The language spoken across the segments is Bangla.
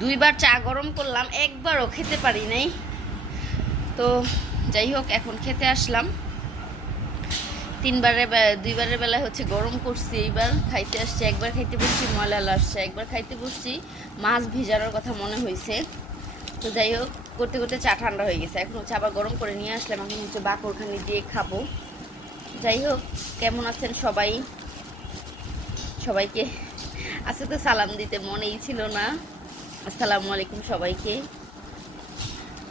দুইবার চা গরম করলাম, একবারও খেতে পারি নাই। তো যাই হোক, এখন খেতে আসলাম। দুইবারের বেলায় হচ্ছে গরম করছি, এইবার খাইতে আসছি। একবার খাইতে বসছি ময়লা আসছে, একবার খাইতে বসছি মাছ ভিজানোর কথা মনে হয়েছে। তো যাই হোক, করতে করতে চা ঠান্ডা হয়ে গেছে। এখন হচ্ছে আবার গরম করে নিয়ে আসলাম, এখন হচ্ছে বাকরখানি দিয়ে খাবো। যাই হোক, কেমন আছেন সবাই? সবাইকে আজকে তো সালাম দিতে মনেই ছিল না। আসসালামু আলাইকুম সবাইকে।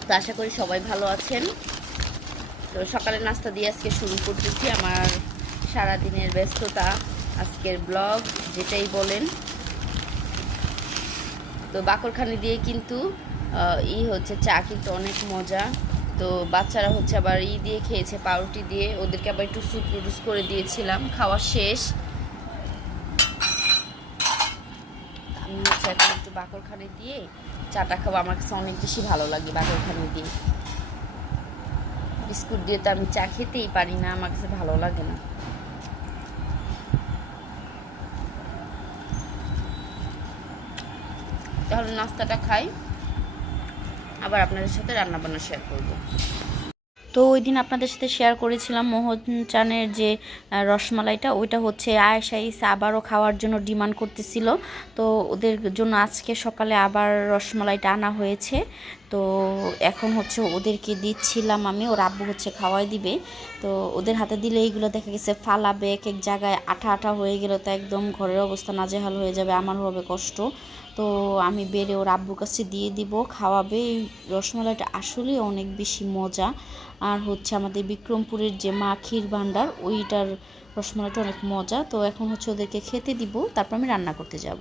তো আশা করি সবাই ভালো আছেন। তো সকালের নাস্তা দিয়ে আজকে শুরু করতেছি আমার সারাদিনের ব্যস্ততা, আজকের ব্লগ যেটাই বলেন। তো বাকরখানি দিয়ে কিন্তু হচ্ছে চা কিন্তু অনেক মজা। তো বাচ্চারা হচ্ছে আবার দিয়ে খেয়েছে, পাউরুটি দিয়ে। ওদেরকে আবার একটু স্যুপ নুডলস করে দিয়েছিলাম, খাওয়া শেষ। আমি হচ্ছে এখন একটু বাকরখানি দিয়ে চাটা খাবো। আমার কাছে অনেক বেশি ভালো লাগে বাকরখানি দিয়ে। বিস্কুট দিয়ে তো আমি চা খেতেই পারি না, আমার কাছে ভালো লাগে না। তাহলে নাস্তাটা খাই, আবার আপনাদের সাথে রান্নাবান্না শেয়ার করব। তো ওই দিন আপনাদের সাথে শেয়ার করেছিলাম মোহনচানের যে রসমালাইটা, ওইটা হচ্ছে আয়েশা ইসা আবারও খাওয়ার জন্য ডিমান্ড করতেছিল। তো ওদের জন্য আজকে সকালে আবার রসমালাইটা আনা হয়েছে। তো এখন হচ্ছে ওদেরকে দিচ্ছিলাম আমি, ওর আব্বু হচ্ছে খাওয়াই দিবে। তো ওদের হাতে দিলে এইগুলো দেখা গেছে ফালাবে, এক এক জায়গায় আঠা আঠা হয়ে গেলে তো একদম ঘরের অবস্থা নাজেহাল হয়ে যাবে, আমার হবে কষ্ট। তো আমি বেড়ে ওর আব্বুর কাছে দিয়ে দিব, খাওয়াবে। এই রসমালাইটা আসলে অনেক বেশি মজা। আর হচ্ছে আমাদের বিক্রমপুরের যে মা ক্ষীর ভাণ্ডার, ওইটার রসমালাইটা অনেক মজা। তো এখন হচ্ছে ওদেরকে খেতে দিব, তারপর আমি রান্না করতে যাব।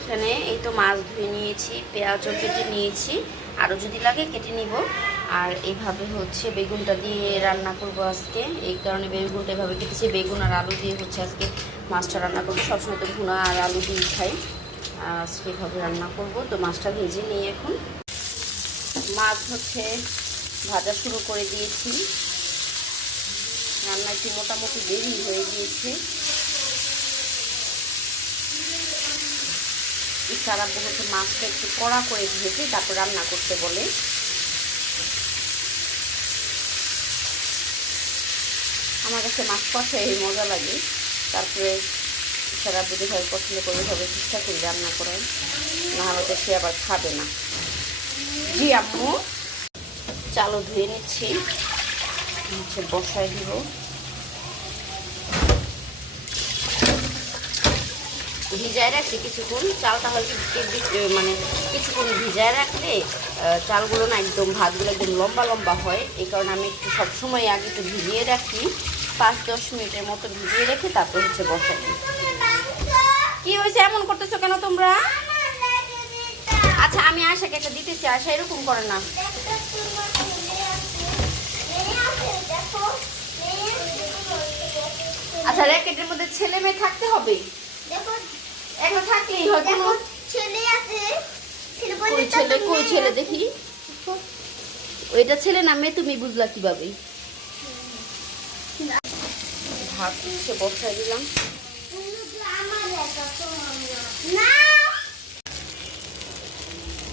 এখানে এই তো মাছ ধুয়ে নিয়েছি, পেঁয়াজও কেটে নিয়েছি, আরও যদি লাগে কেটে নিব। আর এইভাবে হচ্ছে বেগুনটা দিয়ে রান্না করব আজকে, এই কারণে বেগুনটা এভাবে কেটেছি। বেগুন আর আলু দিয়ে হচ্ছে আজকে মাছটা রান্না করবো। সবসময় তো ভুনা আর আলু দিয়ে খাই, আজকে এভাবে রান্না করব। তো মাছটা ভেজে নিই। এখন মাছ হচ্ছে ভাজা শুরু করে দিয়েছি। রান্না একটু মোটামুটি দেরি হয়ে গিয়েছে। ইচ্ছা রাখবো হচ্ছে মাছটা একটু কড়া করে ভেজে তারপর রান্না করতে বলে। আমার কাছে মাছ কষাই মজা লাগে। তারপরে সারা যেভাবে পছন্দ করে ওইভাবে চেষ্টা করি রান্না করার, না হলে তো সে আবার খাবে না। জি আম্মু, চালও ধুয়ে নিচ্ছি, হচ্ছে বসায় দিব। ভিজায় রাখছি কিছুক্ষণ, চালটা হয়তো মানে কিছুক্ষণ ভিজায় রাখলে চালগুলো না একদম ভাতগুলো একদম লম্বা লম্বা হয়। এই কারণে আমি একটু সবসময় আগে একটু ভিজিয়ে রাখি, 5-10 মিনিটের মতো ভিজিয়ে রেখে তারপর হচ্ছে বসাই দিই। কি হয়েছে, এমন করতেছো কেন তোমরা? আচ্ছা, আমি আশাকে একটা দিতেছি, আশা এরকম করে না। আচ্ছা, র্যাকেটের মধ্যে ছেলে মেয়ে থাকতে হবে, এখন থাকলেই হয়। কোনো ছেলে আছে? ছেলে কই? ছেলে দেখি। ওইটা ছেলে না মেয়ে, তুমি বুঝলা কিভাবে? ভাত হচ্ছে বসাই দিলাম।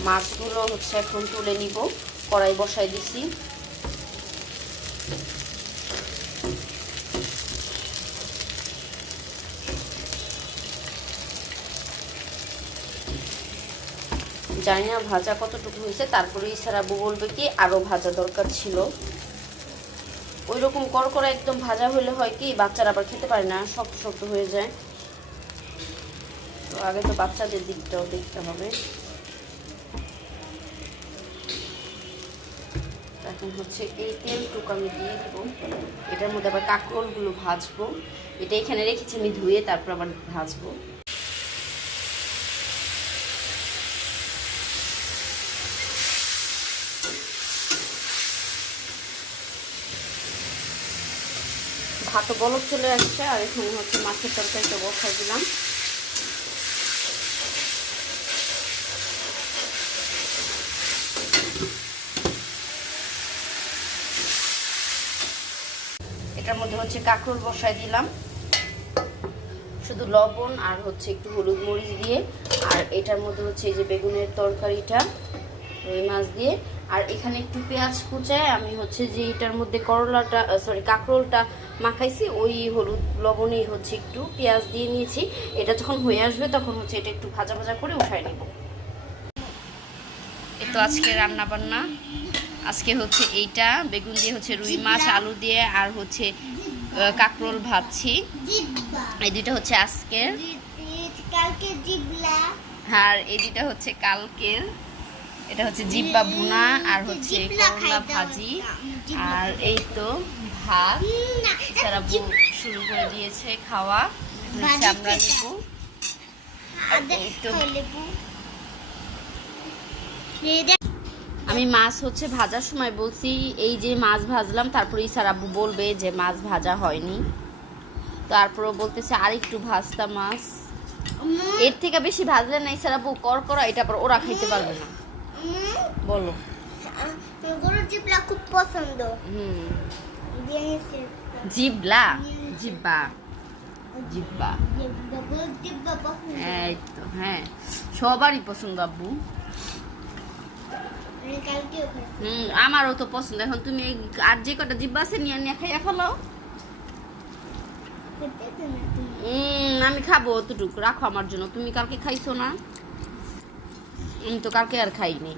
মাছগুলো হচ্ছে এখন তুলে নিব, কড়াই বসাই দিছি। জানি না ভাজা কতটুকু হয়েছে, তারপরে ইসারাবু বলবে কি আরও ভাজা দরকার ছিল। ওই রকম কড়কড়া একদম ভাজা হলে হয় কি বাচ্চারা আবার খেতে পারে না, শক্ত শক্ত হয়ে যায়। তো আগে তো বাচ্চাদের দিকটাও দেখতে হবে। এখন হচ্ছে এই তেলটুকু আমি দিয়ে দেবো। এটার মধ্যে আবার কাঁকরোলগুলো ভাজবো। এটা এখানে রেখেছি আমি ধুয়ে, তারপর আবার ভাজবো। ভাতও বলক চলে আসছে। আর এখানে হচ্ছে মাছের তরকারিটা বসাই দিলাম। এটার মধ্যে হচ্ছে কাঁকরোল বসাই দিলাম। শুধু লবণ আর হচ্ছে একটু হলুদ মরিচ দিয়ে। আর এটার মধ্যে হচ্ছে এই যে বেগুনের তরকারিটা রুই মাছ দিয়ে। আর এখানে একটু পেঁয়াজ কুচায় আমি হচ্ছে যে এটার মধ্যে করলাটা কাঁকরোলটা মাখাইছি, ওই হলুদ লবণেই হচ্ছে একটু পেঁয়াজ দিয়ে নিয়েছি। এটা যখন হয়ে আসবে তখন হচ্ছে এটা একটু ভাজা ভাজা করে উঠাই নেব। এই তো আজকে রান্না বান্না, আজকে হচ্ছে এইটা বেগুন দিয়ে হচ্ছে রুই মাছ আলু দিয়ে আর হচ্ছে কাঁকরোল ভাজছি। এই দুইটা হচ্ছে আজকের, আর এই দুইটা হচ্ছে কালকের। এটা হচ্ছে জিব্বা ভুনা আর হচ্ছে করলা ভাজি। আর এই তো ভাত সারা শুরু করে দিয়েছে খাওয়া, হচ্ছে আমরা নিব। এই তো আমি মাছ হচ্ছে ভাজার সময় বলছি এই যে মাছ ভাজলাম, তারপরে ইসার আব্বু বলবে যে মাছ ভাজা হয়নি, তারপরও বলতেছে আর একটু ভাজতা মাছ। এর থেকে বেশি ভাজলে না ইসার আব্বু করা, এটা পর ওরা খাইতে পারবে না। বলো। গরুর জিবলা খুব পছন্দ। জিবলা জিব্বা জিব্বা এই তো হ্যাঁ, সবারই পছন্দ আব্বু। আমারও তো পছন্দ। এখন তুমি আর যে কটা জিব্বা আছে নিয়ে নিয়ে খাইয়া ফেলাও। আমি খাবো অতটুকু, রাখো আমার জন্য। তুমি কালকে খাইছো না? আমি তো কালকে আর খাইনি।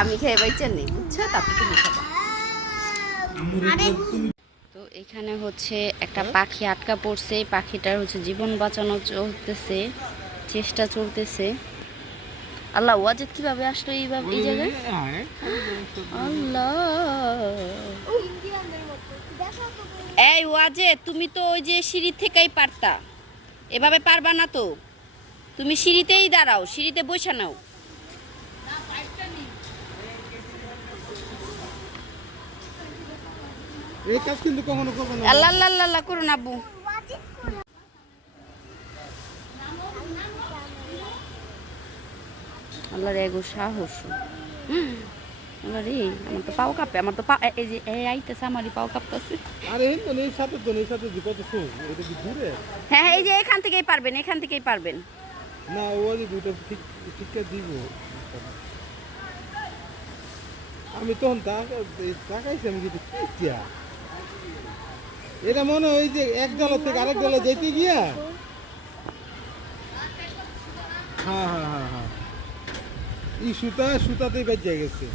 আমি খেয়ে বাইচেন নেই, বুঝছো? তারপর তুমি খাবা। তো এখানে হচ্ছে একটা পাখি আটকা পড়ছে, পাখিটার হচ্ছে জীবন বাঁচানো চলতেছে, চেষ্টা চলতেছে। আল্লাহ, ওয়াজেদ কিভাবে আসলো এইভাবে এই জায়গায়? আল্লাহ, এই ওয়াজেদ তুমি তো ওই যে সিঁড়ি থেকেই পারতা, এভাবে পারবা না তো। তুমি সিঁড়িতেই দাঁড়াও, সিঁড়িতে বসে নাও। এই কাজ কিন্তু কখনো করবে না। আল্লাহ আল্লাহ আল্লাহ করুন আব্বু। আল্লাহ রে গো সাহস। আল্লাহ রে, আমার তো পাও কাঁপে, আমার তো পা এই যে এই আইতেছে, আমারই পাও কাঁপতেছে। আরে তো নেই সাথে তো নেই সাথে দি কত সুখ, এটা কি দূরে? হ্যাঁ হ্যাঁ, এই যে এখান থেকেই পারবেন, এখান থেকেই পারবেন। না ও যে দুটো ঠিক ঠিকঠাক দিব। আমি তখন তাকাইছি, আমি কিন্তু কিয়া এটা মনে হয় যে এক ডালা থেকে আরেক ডালা যেতে গিয়া। হ্যাঁ হ্যাঁ হ্যাঁ হ্যাঁ, এই সুতাতেই বেঁচে গেছে।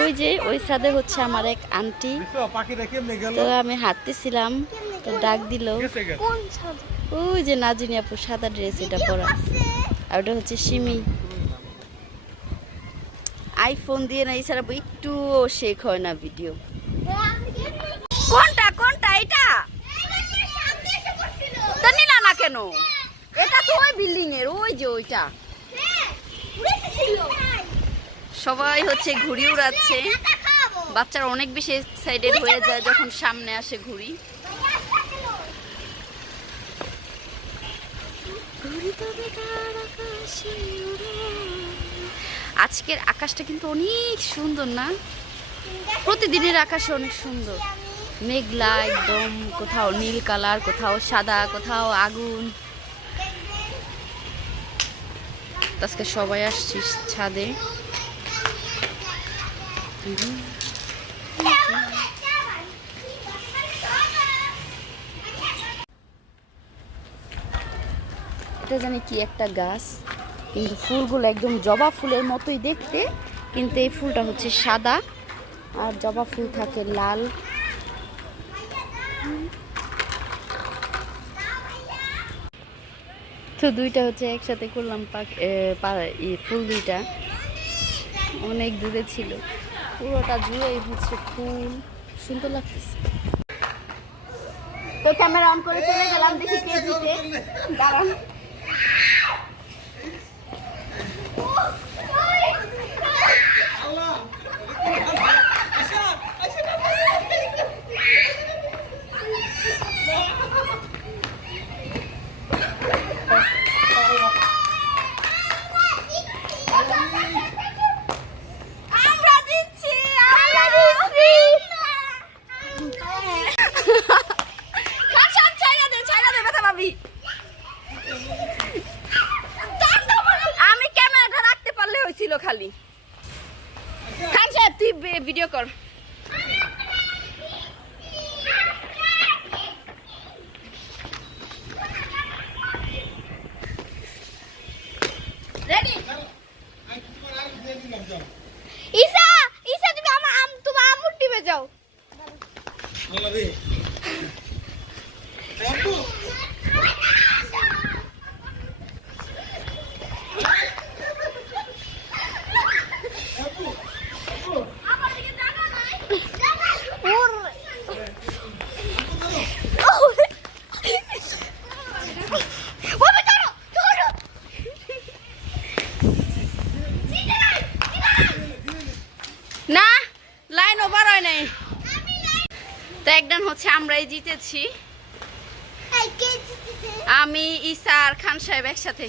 ওই যে ওই সাথে হচ্ছে আমার এক আন্টি, পাখিটা কেমনে গেল? তো আমি হাঁটতেছিলাম, তো ডাক দিল। ওই যে নাজিনী আপু সাদা ড্রেস এটা পরা, আর ওটা হচ্ছে সিমি। আইফোন দিয়ে না এছাড়া একটু শেখ হয় না ভিডিও। কোনটা কোনটা এটা তো নিলা না কেন? এটা তো ওই বিল্ডিং এর, ওই যে ওইটা। সবাই হচ্ছে ঘুড়ি উড়াচ্ছে, বাচ্চারা অনেক বেশি এক্সাইটেড হয়ে যায় যখন সামনে আসে ঘুড়ি। আজকের আকাশটা কিন্তু অনেক সুন্দর না? প্রতিদিনের আকাশে অনেক সুন্দর, মেঘলা একদম, কোথাও নীল কালার, কোথাও সাদা, কোথাও আগুন। আজকে সবাই আসছিস ছাদে। এটা জানি কি একটা গাছ, কিন্তু ফুলগুলো একদম জবা ফুলের মতোই দেখতে, কিন্তু এই ফুলটা হচ্ছে সাদা আর জবা ফুল থাকে লাল। তো দুইটা হচ্ছে একসাথে করলাম, ফুল দুইটা অনেক দূরে ছিল, পুরোটা জুড়েই হচ্ছে ফুল, সুন্দর লাগতেছে। তো ক্যামেরা অন করে চলে গেলাম, দেখি কে জিতে। দাঁড়ান, কর। রেডি? ঈশা ঈশা তুমি তোমার আম্মুর টিমে যাও। আল্লাহ রে আপু না, লাইন ওভার হয় নাই। তো একদম হচ্ছে আমরাই জিতেছি, আমি ঈশা আর খান সাহেব একসাথে।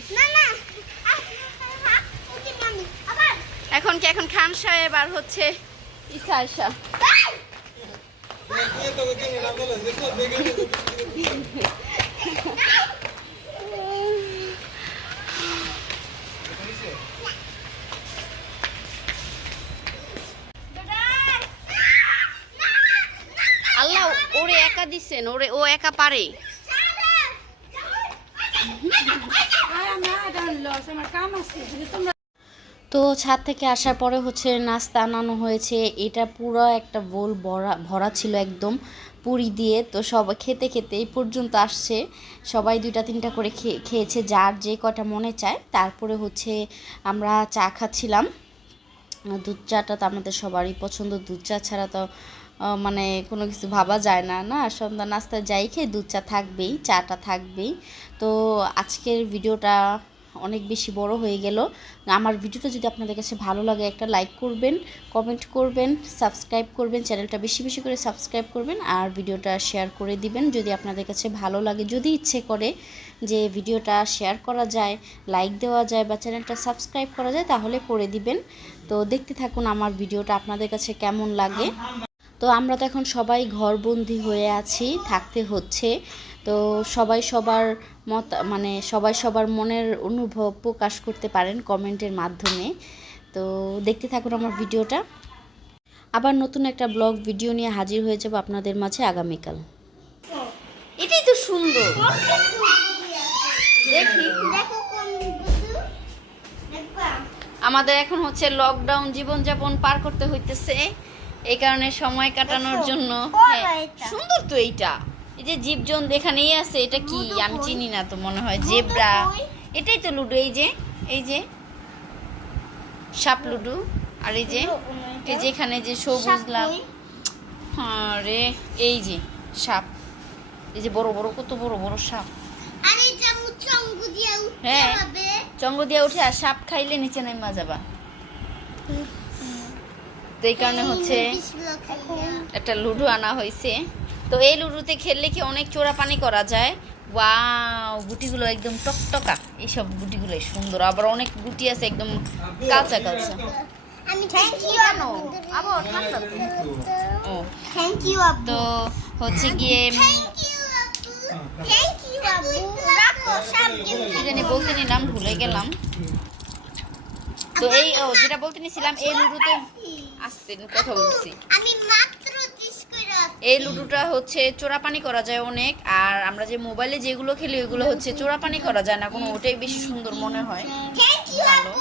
এখন কি এখন খান সাহেব আর হচ্ছে ঈশা আয়শা। আল্লাহ ওরে একা দিছেন, ওরে ও একা পারে। তো ছাদ থেকে আসার পরে হচ্ছে নাস্তা আনানো হয়েছে, এটা পুরো একটা বোল ভরা ছিল একদম পুরি দিয়ে। তো সবাই খেতে খেতে এই পর্যন্ত আসছে, সবাই 2-3টা করে খেয়েছে যার যে কটা মনে চায়। তারপরে হচ্ছে আমরা চা খাচ্ছিলাম, দুধ চাটা তো আমাদের সবারই পছন্দ, দুধ চা ছাড়া তো মানে কোনো কিছু ভাবা যায় না। না, সন্ধ্যা নাস্তা যাই খেয়ে দুধ চা থাকবেই, চাটা থাকবেই। তো আজকের ভিডিওটা অনেক বেশি বড় হয়ে গেল। আমার ভিডিওটা যদি আপনাদের কাছে ভালো লাগে একটা লাইক করবেন, কমেন্ট করবেন, সাবস্ক্রাইব করবেন, চ্যানেলটা বেশি বেশি করে সাবস্ক্রাইব করবেন আর ভিডিওটা শেয়ার করে দিবেন যদি আপনাদের কাছে ভালো লাগে। যদি ইচ্ছে করে যে ভিডিওটা শেয়ার করা যায়, লাইক দেওয়া যায় বা চ্যানেলটা সাবস্ক্রাইব করা যায় তাহলে করে দিবেন। তো দেখতে থাকুন আমার ভিডিওটা আপনাদের কাছে কেমন লাগে। তো আমরা তো এখন সবাই ঘরবন্দি হয়ে আছি, থাকতে হচ্ছে। তো সবাই সবার মানে সবাই সবার মনের অনুভব প্রকাশ করতে পারেন কমেন্টের মাধ্যমে। তো দেখতে থাকুন আমার ভিডিওটা। আবার নতুন একটা ব্লগ ভিডিও নিয়ে হাজির হয়ে যাব আপনাদের মাঝে আগামীকাল। এটাই তো সুন্দর, দেখি। আমাদের এখন হচ্ছে লকডাউন জীবনযাপন পার করতে হইতেছে, এই কারণে সময় কাটানোর জন্য। হ্যাঁ, সুন্দর তো এইটা। এই যে জীবজন্তু এখানেই আছে, এটা কি আমি চিনি না তো, মনে হয় জেব্রা। এটাই তো লুডো, এই যে সাপ লুডো। আর এই যে এখানে যে সবুজ লাল, হ্যাঁ রে, এই যে সাপ, এই যে বড় বড়, কত বড় বড় সাপ। হ্যাঁ, চঙ্গ দিয়া উঠে আর সাপ খাইলে নিচে নেমে যাবা। তো এই কারণে হচ্ছে একটা লুডো আনা হয়েছে। তো এই লুডোতে খেললে কি অনেক চোরাপানি করা যায়। ওয়াও, গুটিগুলো একদম টকটকা, এইসব গুটিগুলো সুন্দর। আবার অনেক গুটি আছে একদম কালচা কালচা। তো হচ্ছে গিয়ে বলতে নিলাম, ভুলে গেলাম। তো এই যেটা বলতে নিছিলাম, এই লুডোতে আসতে কথা বলছি, এই লুডোটা হচ্ছে চোরাপানি করা যায় অনেক। আর আমরা যে মোবাইলে যেগুলো খেলি ওইগুলো হচ্ছে চোরাপানি করা যায় না কোনো, ওটাই বেশি সুন্দর মনে হয়। ভালো।